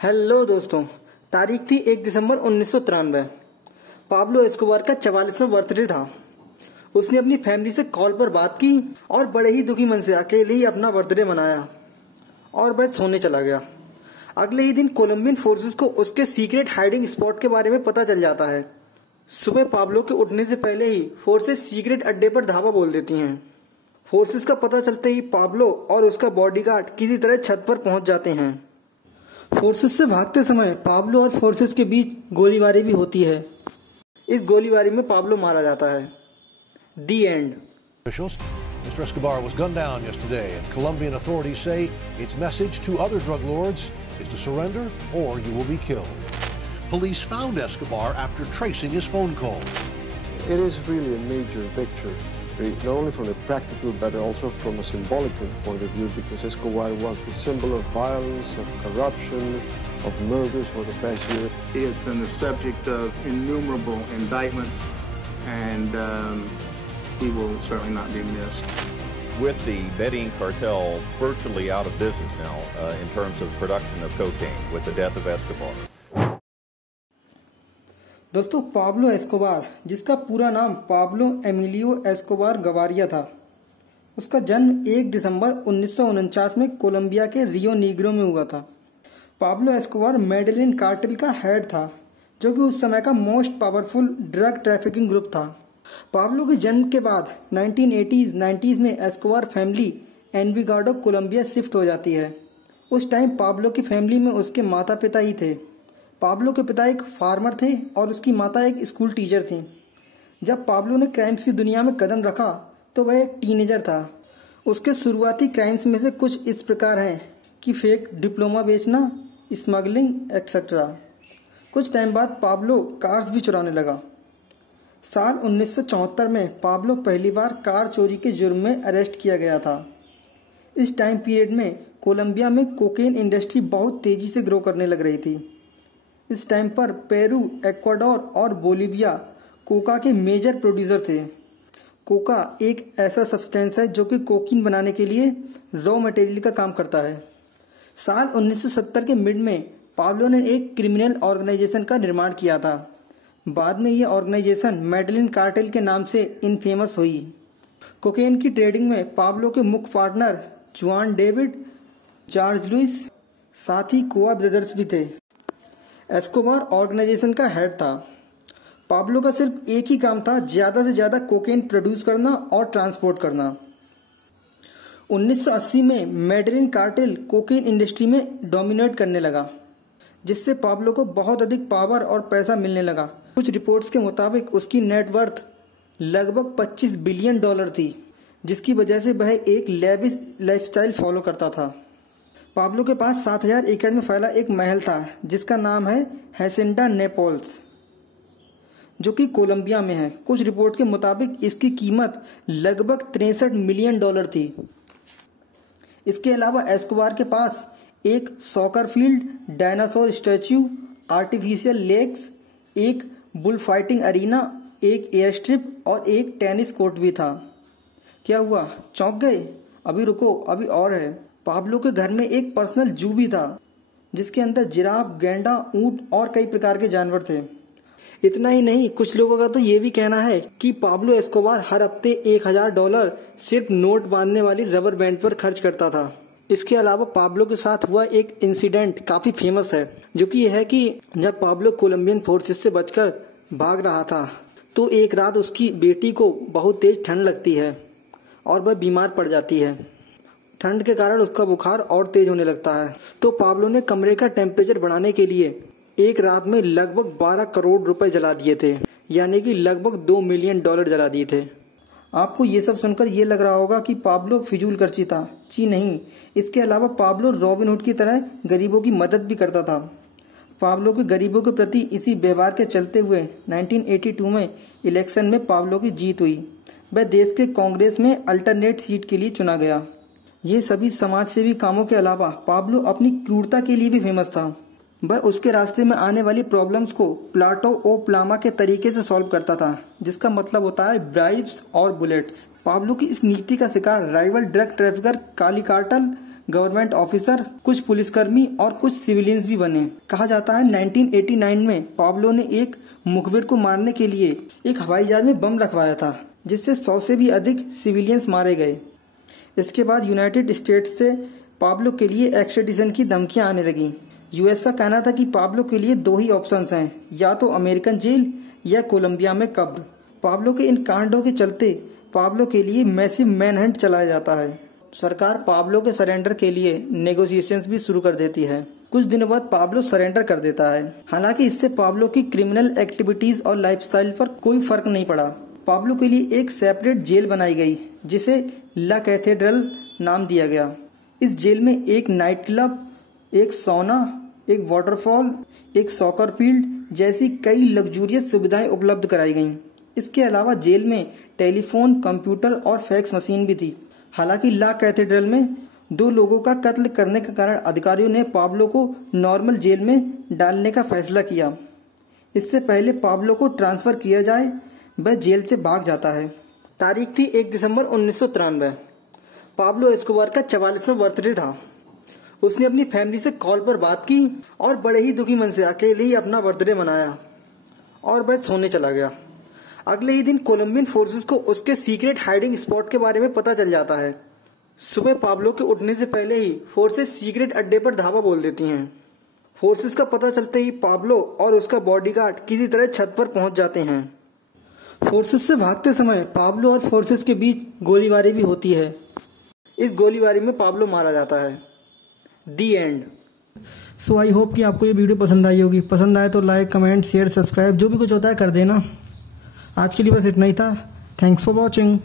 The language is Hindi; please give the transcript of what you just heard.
हेलो दोस्तों, तारीख थी 1 दिसंबर 1993। पाब्लो एस्कोबार का 44वां बर्थडे था। उसने अपनी फैमिली से कॉल पर बात की और बड़े ही दुखी मन से अकेले ही अपना बर्थडे मनाया और वह सोने चला गया। अगले ही दिन कोलंबियन फोर्सेस को उसके सीक्रेट हाइडिंग स्पॉट के बारे में पता चल जाता है। सुबह पाब्लो के उठने से पहले ही फोर्सेस सीक्रेट अड्डे पर धावा बोल देती हैं। फोर्सेस का पता चलते ही पाब्लो और उसका बॉडीगार्ड किसी तरह छत पर पहुंच जाते हैं। फोर्सेस से भागते समय पाब्लो और फोर्सेस के बीच गोलीबारी भी होती है। इस गोलीबारी में पाब्लो मारा जाता है। दी and. Officials, Mr. Escobar was gunned down yesterday, and Colombian authorities say its message to other drug lords is to surrender or you will be killed. Police found Escobar after tracing his phone call. It is really a major picture, not only from the practical but also from a symbolic point of view, because Escobar was the symbol of violence, of corruption, of murders for the past year. He has been the subject of innumerable indictments, and he will certainly not be missed. With the Medellin cartel virtually out of business now in terms of production of cocaine with the death of Escobar. दोस्तों, पाब्लो एस्कोबार, जिसका पूरा नाम पाब्लो एमिलियो एस्कोबार गवारिया था, उसका जन्म 1 दिसंबर 1949 में कोलंबिया के रियो नीग्रो में हुआ था। पाब्लो एस्कोबार मेडेलिन कार्टेल का हेड था, जो कि उस समय का most powerful drug trafficking group था। पाब्लो के जन्म के बाद 1980s में एस्कोबार फैमिली एनविगाडो कोलंबिया शिफ्ट हो जाती है। उस टाइम पाब्लो की फैमिली में उसके माता पिता ही थे। पाब्लो के पिता एक फार्मर थे और उसकी माता एक स्कूल टीचर थी। जब पाब्लो ने क्राइम्स की दुनिया में कदम रखा तो वह एक टीनेजर था। उसके शुरुआती क्राइम्स में से कुछ इस प्रकार हैं कि फेक डिप्लोमा बेचना, स्मगलिंग एक्सेट्रा। कुछ टाइम बाद पाब्लो कार्स भी चुराने लगा। साल 1974 में पाब्लो पहली बार कार चोरी के जुर्म में अरेस्ट किया गया था। इस टाइम पीरियड में कोलंबिया में कोकेन इंडस्ट्री बहुत तेजी से ग्रो करने लग रही थी। इस टाइम पर पेरू, इक्वाडोर और बोलीविया कोका के मेजर प्रोड्यूसर थे। कोका एक ऐसा सब्सटेंस है जो कि कोकीन बनाने के लिए रॉ मटेरियल का काम करता है। साल 1970 के मिड में पाब्लो ने एक क्रिमिनल ऑर्गेनाइजेशन का निर्माण किया था। बाद में यह ऑर्गेनाइजेशन मेडेलिन कार्टेल के नाम से इनफेमस हुई। कोकेन की ट्रेडिंग में पाब्लो के मुख्य पार्टनर जुआन डेविड, जॉर्ज लुइस, साथ ही कोआ ब्रदर्स भी थे। एस्कोबार ऑर्गेनाइजेशन का हेड था। पाब्लो का सिर्फ एक ही काम था, ज्यादा से ज्यादा कोकेन प्रोड्यूस करना और ट्रांसपोर्ट करना। 1980 में मेडेलिन कार्टेल कोकेन इंडस्ट्री में डोमिनेट करने लगा, जिससे पाब्लो को बहुत अधिक पावर और पैसा मिलने लगा। कुछ रिपोर्ट्स के मुताबिक उसकी नेटवर्थ लगभग $25 बिलियन थी, जिसकी वजह से वह एक लेविश लाइफस्टाइल फॉलो करता था। पाब्लो के पास 7000 एकड़ में फैला एक महल था, जिसका नाम है हैसिंडा नेपोल्स, जो कि कोलंबिया में है। कुछ रिपोर्ट के मुताबिक इसकी कीमत लगभग $63 मिलियन थी। इसके अलावा एस्कोबार के पास एक soccer field, dinosaur statue, artificial lakes, एक बुल फाइटिंग अरीना, एक एयर स्ट्रिप और एक टेनिस कोर्ट भी था। क्या हुआ, चौंक गए? अभी रुको, अभी और है। पाब्लो के घर में एक पर्सनल जू भी था, जिसके अंदर जिराफ, गैंडा, ऊंट और कई प्रकार के जानवर थे। इतना ही नहीं, कुछ लोगों का तो ये भी कहना है कि पाब्लो एस्कोबार हर हफ्ते $1000 सिर्फ नोट बांधने वाली रबर बैंड पर खर्च करता था। इसके अलावा पाब्लो के साथ हुआ एक इंसिडेंट काफी फेमस है, जो कि यह है कि जब पाब्लो कोलंबियन फोर्सेस से बचकर भाग रहा था तो एक रात उसकी बेटी को बहुत तेज ठंड लगती है और वह बीमार पड़ जाती है। ठंड के कारण उसका बुखार और तेज होने लगता है। तो पाब्लो ने कमरे का टेम्परेचर बढ़ाने के लिए एक रात में लगभग 12 करोड़ रुपए जला दिए थे, यानी कि लगभग $2 मिलियन जला दिए थे। आपको ये सब सुनकर ये लग रहा होगा कि पाब्लो फिजूल खर्ची था। जी नहीं, इसके अलावा पाब्लो रॉबिन हुड की तरह गरीबों की मदद भी करता था। पाब्लो के गरीबों के प्रति इसी व्यवहार के चलते हुए 1982 में इलेक्शन में पाब्लो की जीत हुई। वह देश के कांग्रेस में अल्टरनेट सीट के लिए चुना गया। ये सभी समाज सेवी कामों के अलावा पाब्लो अपनी क्रूरता के लिए भी फेमस था। वह उसके रास्ते में आने वाली प्रॉब्लम्स को प्लाटो ओ प्लामा के तरीके से सॉल्व करता था, जिसका मतलब होता है ब्राइब्स और बुलेट्स। पाब्लो की इस नीति का शिकार राइवल ड्रग ट्रैफिकर काली कार्टल गवर्नमेंट ऑफिसर, कुछ पुलिसकर्मी और कुछ सिविलियंस भी बने। कहा जाता है 1989 में पाब्लो ने एक मुखबिर को मारने के लिए एक हवाई जहाज में बम रखवाया था, जिससे 100 से भी अधिक सिविलियंस मारे गए। इसके बाद यूनाइटेड स्टेट्स से पाब्लो के लिए एक्सट्रेडिशन की धमकियां आने लगी। यूएस का कहना था कि पाब्लो के लिए 2 ही ऑप्शंस हैं, या तो अमेरिकन जेल या कोलंबिया में कब्र। पाब्लो के इन कांडों के चलते पाब्लो के लिए मैसिव मैनहंट चलाया जाता है। सरकार पाब्लो के सरेंडर के लिए नेगोशिएशंस भी शुरू कर देती है। कुछ दिनों बाद पाब्लो सरेंडर कर देता है। हालांकि इससे पाब्लो की क्रिमिनल एक्टिविटीज और लाइफस्टाइल पर कोई फर्क नहीं पड़ा। पाब्लो के लिए एक सेपरेट जेल बनाई गई, जिसे ला कैथेड्रल नाम दिया गया। इस जेल में एक नाइट क्लब, एक सौना, एक वाटरफॉल, एक सॉकर फील्ड जैसी कई लग्जूरियस सुविधाएं उपलब्ध कराई गईं। इसके अलावा जेल में टेलीफोन, कंप्यूटर और फैक्स मशीन भी थी। हालांकि ला कैथेड्रल में 2 लोगों का कत्ल करने के कारण अधिकारियों ने पाब्लो को नॉर्मल जेल में डालने का फैसला किया। इससे पहले पाब्लो को ट्रांसफर किया जाए, वह जेल से भाग जाता है। तारीख थी 1 दिसंबर 1993। पाब्लो एस्कोबार का 44वां बर्थडे था। उसने अपनी फैमिली से कॉल पर बात की और बड़े ही दुखी मन से अकेले ही अपना बर्थडे मनाया और वह सोने चला गया। अगले ही दिन कोलंबियन फोर्सेस को उसके सीक्रेट हाइडिंग स्पॉट के बारे में पता चल जाता है। सुबह पाब्लो के उठने से पहले ही फोर्सेस सीक्रेट अड्डे पर धावा बोल देती हैं। फोर्सेस का पता चलते ही पाब्लो और उसका बॉडीगार्ड किसी तरह छत पर पहुंच जाते हैं। फोर्सेस से भागते समय पाब्लो और फोर्सेस के बीच गोलीबारी भी होती है। इस गोलीबारी में पाब्लो मारा जाता है। दी एंड। सो आई होप कि आपको ये वीडियो पसंद आई होगी। पसंद आए तो लाइक, कमेंट, शेयर, सब्सक्राइब जो भी कुछ होता है कर देना। आज के लिए बस इतना ही था। Thanks for watching.